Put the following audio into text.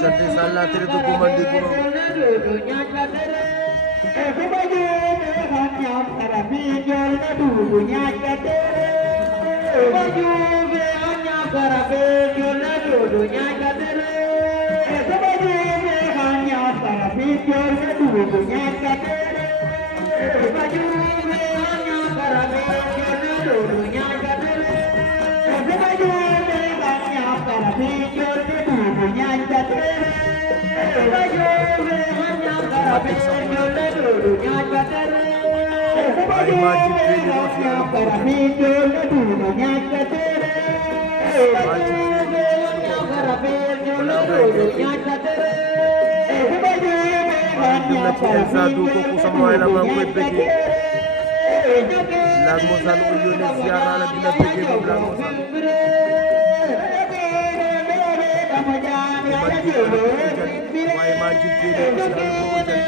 Jante salla tere to gumandi gumam. Ay Majid Fili Mafia Sadu kooku sama waay la maa ngi koy bëggee Lac Mosane o yónnee ziar naa la dina bëggee moom Lac Mosane waaye Majid Fili